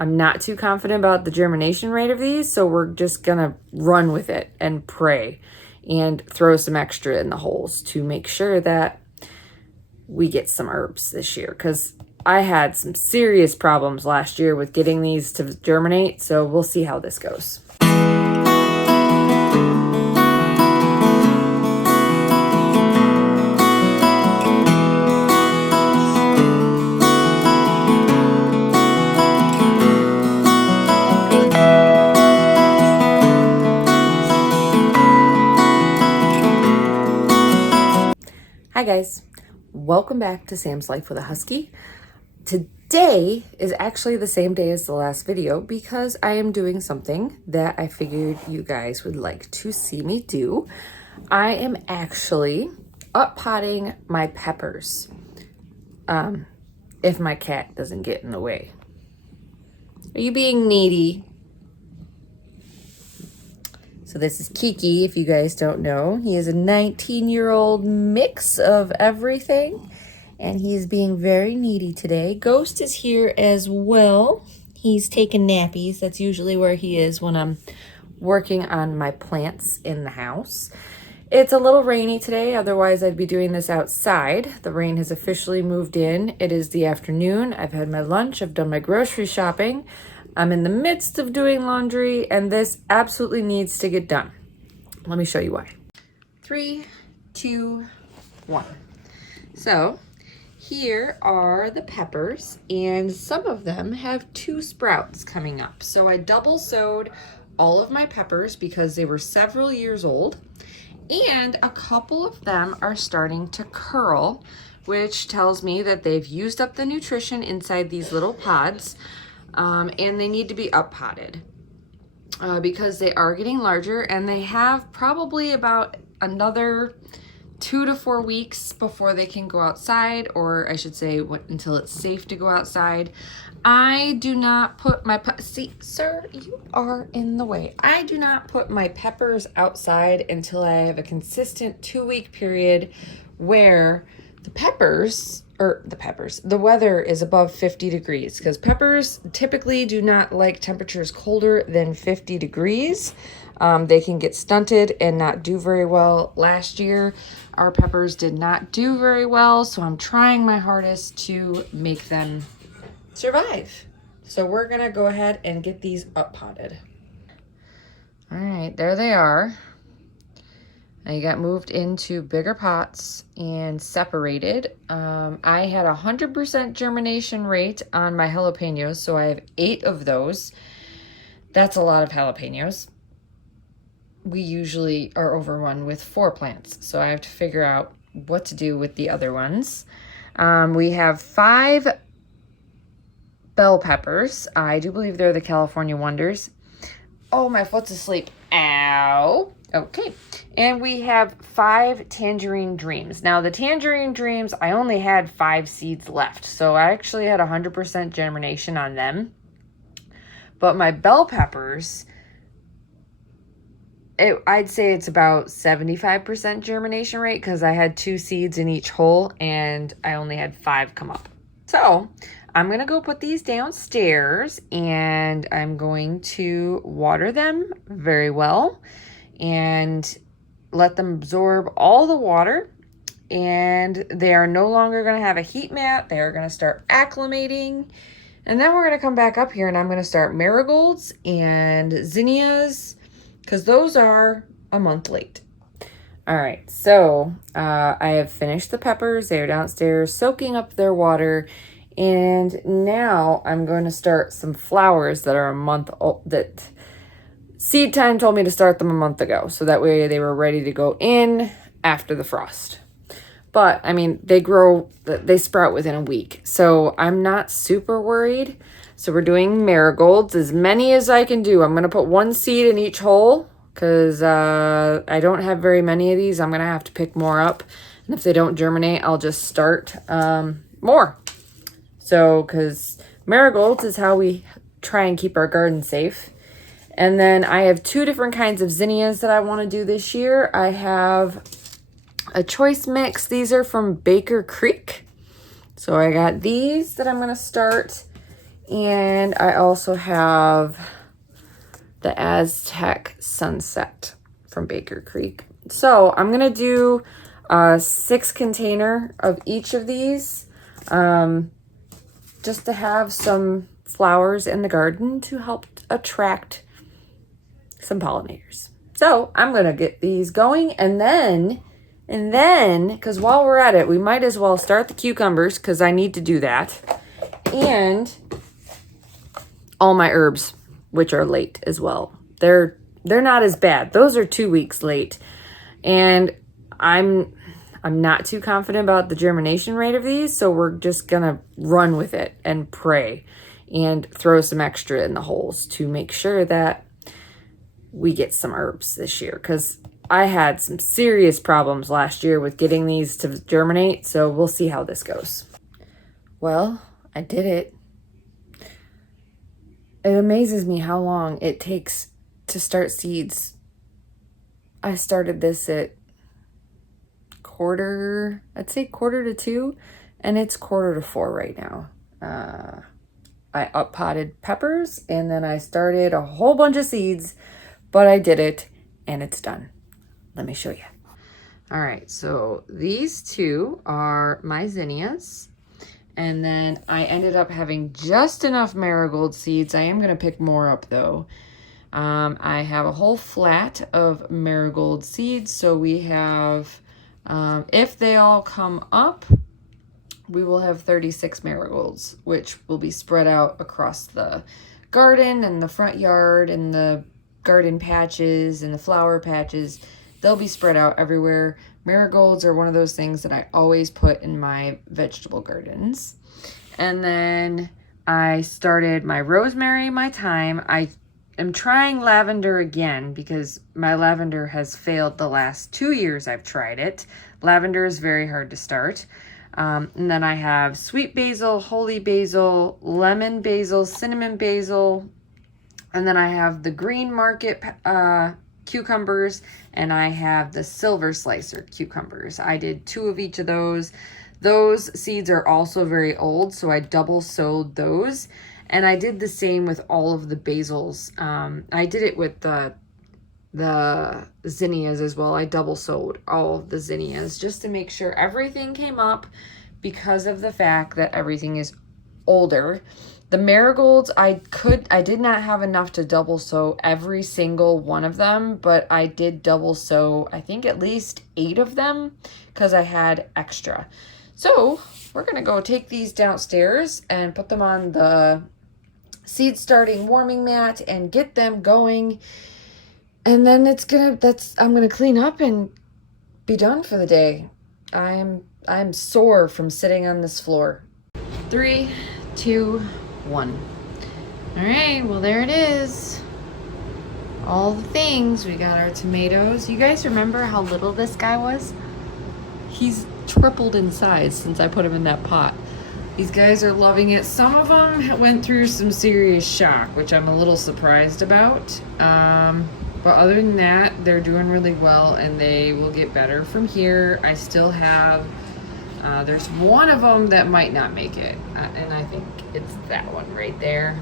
I'm not too confident about the germination rate of these, so we're just gonna run with it and pray and throw some extra in the holes to make sure that we get some herbs this year, because I had some serious problems last year with getting these to germinate, so we'll see how this goes. Hi guys, welcome back to Sam's Life with a Husky. Today is actually the same day as the last video because I am doing something that I figured you guys would like to see me do. I am actually up-potting my peppers, if my cat doesn't get in the way. Are you being needy? So this is Kiki, if you guys don't know. He is a 19-year-old mix of everything, and he's being very needy today. Ghost is here as well. He's taking nappies. That's usually where he is when I'm working on my plants in the house. It's a little rainy today, otherwise I'd be doing this outside. The rain has officially moved in. It is the afternoon. I've had my lunch. I've done my grocery shopping. I'm in the midst of doing laundry, and this absolutely needs to get done. Let me show you why. 3, 2, 1. So here are the peppers, and some of them have 2 sprouts coming up. So I double sowed all of my peppers because they were several years old, and a couple of them are starting to curl, which tells me that they've used up the nutrition inside these little pods. And they need to be up potted because they are getting larger, and they have probably about another 2 to 4 weeks before they can go outside, or I should say until it's safe to go outside. I do not put my, see, sir, you are in the way. I do not put my peppers outside until I have a consistent 2-week period where the weather is above 50 degrees, because peppers typically do not like temperatures colder than 50 degrees. They can get stunted and not do very well. Last year, our peppers did not do very well, so I'm trying my hardest to make them survive. So we're gonna go ahead and get these up potted. All right, there they are. I got moved into bigger pots and separated. I had 100% germination rate on my jalapenos, so I have 8 of those. That's a lot of jalapenos. We usually are overrun with 4 plants, so I have to figure out what to do with the other ones. We have 5 bell peppers. I do believe they're the California Wonders. Oh, my foot's asleep. Ow. Okay, and we have 5 Tangerine Dreams. Now, the Tangerine Dreams, I only had 5 seeds left, so I actually had 100% germination on them. But my bell peppers, I'd say it's about 75% germination rate, because I had 2 seeds in each hole, and I only had 5 come up. So I'm going to go put these downstairs, and I'm going to water them very well and let them absorb all the water, and they are no longer going to have a heat mat. They are going to start acclimating, and then we're going to come back up here, and I'm going to start marigolds and zinnias, because those are a month late. All right, so I have finished the peppers. They are downstairs soaking up their water, and now I'm going to start some flowers that are a month old, that Seed Time told me to start them a month ago, so that way they were ready to go in after the frost. But, I mean, they sprout within a week, so I'm not super worried. So we're doing marigolds, as many as I can do. I'm going to put 1 seed in each hole, because I don't have very many of these. I'm going to have to pick more up, and if they don't germinate, I'll just start more. So, because marigolds is how we try and keep our garden safe. And then I have 2 different kinds of zinnias that I want to do this year. I have a choice mix. These are from Baker Creek. So I got these that I'm going to start. And I also have the Aztec Sunset from Baker Creek. So I'm going to do a 6 container of each of these, just to have some flowers in the garden to help attract some pollinators. So I'm going to get these going, and then, because while we're at it, we might as well start the cucumbers, because I need to do that. And all my herbs, which are late as well. They're not as bad. Those are 2 weeks late. And I'm not too confident about the germination rate of these, so we're just gonna run with it and pray and throw some extra in the holes to make sure that we get some herbs this year, because I had some serious problems last year with getting these to germinate, so we'll see how this goes. Well, I did it. It amazes me how long it takes to start seeds. I started this at I'd say 1:45, and it's 3:45 right now. I up-potted peppers, and then I started a whole bunch of seeds, but I did it, and it's done. Let me show you. All right, so these two are my zinnias. And then I ended up having just enough marigold seeds. I am going to pick more up, though. I have a whole flat of marigold seeds. So we have, if they all come up, we will have 36 marigolds, which will be spread out across the garden and the front yard and the garden patches and the flower patches. They'll be spread out everywhere. Marigolds are one of those things that I always put in my vegetable gardens. And then I started my rosemary, my thyme. I am trying lavender again because my lavender has failed the last 2 years I've tried it. Lavender is very hard to start. And then I have sweet basil, holy basil, lemon basil, cinnamon basil. And then I have the green market cucumbers, and I have the silver slicer cucumbers. I did 2 of each of those. Those seeds are also very old, so I double sowed those. And I did the same with all of the basils. I did it with the zinnias as well. I double sowed all of the zinnias just to make sure everything came up, because of the fact that everything is older. The marigolds, I did not have enough to double sow every single one of them, but I did double sow, I think, at least 8 of them, because I had extra. So we're going to go take these downstairs and put them on the seed starting warming mat and get them going. And then I'm going to clean up and be done for the day. I'm sore from sitting on this floor. 3, 2, 1. All right, well, there it is. All the things. We got our tomatoes. You guys remember how little this guy was? He's tripled in size since I put him in that pot. These guys are loving it. Some of them went through some serious shock, which I'm a little surprised about. But other than that, they're doing really well, and they will get better from here. I still have, there's one of them that might not make it, and I think it's that one right there.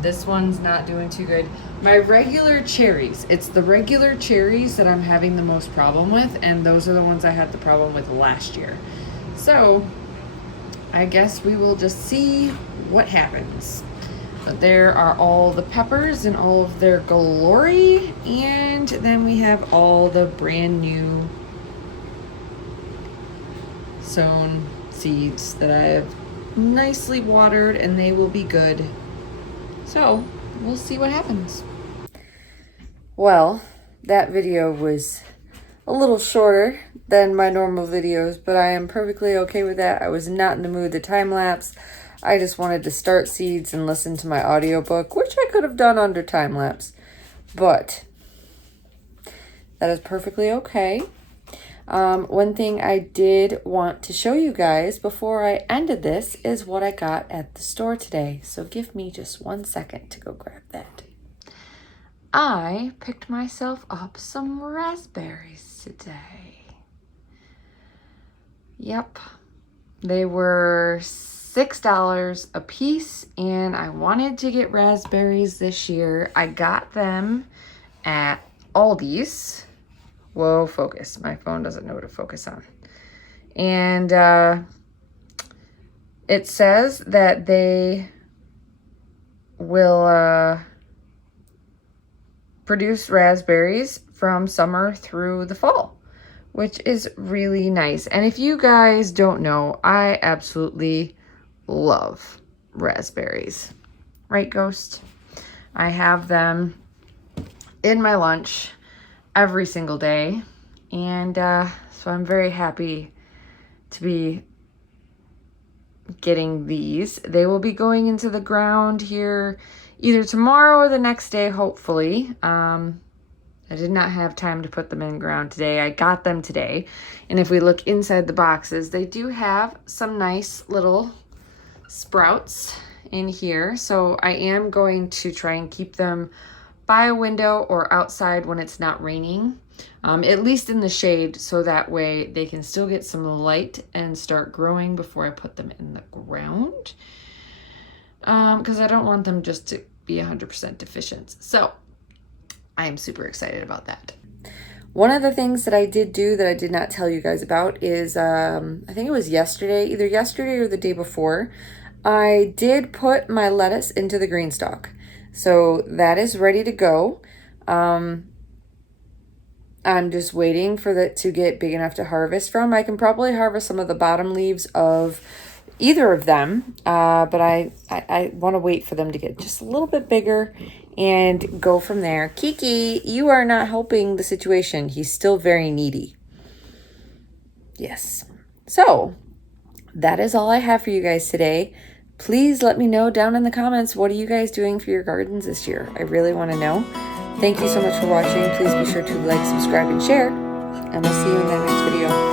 This one's not doing too good. My regular cherries, it's the regular cherries that I'm having the most problem with, and those are the ones I had the problem with last year. So I guess we will just see what happens. But there are all the peppers in all of their glory, and then we have all the brand new sown seeds that I have nicely watered, and they will be good. So we'll see what happens. Well, that video was a little shorter than my normal videos, but I am perfectly okay with that. I was not in the mood to time lapse. I just wanted to start seeds and listen to my audiobook, which I could have done under time lapse, but that is perfectly okay. One thing I did want to show you guys before I ended this is what I got at the store today. So give me just 1 second to go grab that. I picked myself up some raspberries today. Yep. They were $6 a piece, and I wanted to get raspberries this year. I got them at Aldi's. Whoa, focus. My phone doesn't know what to focus on. And it says that they will produce raspberries from summer through the fall, which is really nice. And if you guys don't know, I absolutely love raspberries. Right, Ghost? I have them in my lunch every single day. And so I'm very happy to be getting these. They will be going into the ground here either tomorrow or the next day, hopefully. I did not have time to put them in the ground today. I got them today. And if we look inside the boxes, they do have some nice little sprouts in here. So I am going to try and keep them by a window or outside when it's not raining, at least in the shade, so that way they can still get some light and start growing before I put them in the ground, because I don't want them just to be 100% deficient. So I am super excited about that. One of the things that I did do that I did not tell you guys about is, I think it was yesterday, either yesterday or the day before, I did put my lettuce into the green stalk. So that is ready to go. I'm just waiting for that to get big enough to harvest from. I can probably harvest some of the bottom leaves of either of them, but I want to wait for them to get just a little bit bigger and go from there. Kiki, you are not helping the situation. He's still very needy. Yes. So that is all I have for you guys today. Please let me know down in the comments, what are you guys doing for your gardens this year? I really want to know. Thank you so much for watching. Please be sure to like, subscribe, and share. And we'll see you in the next video.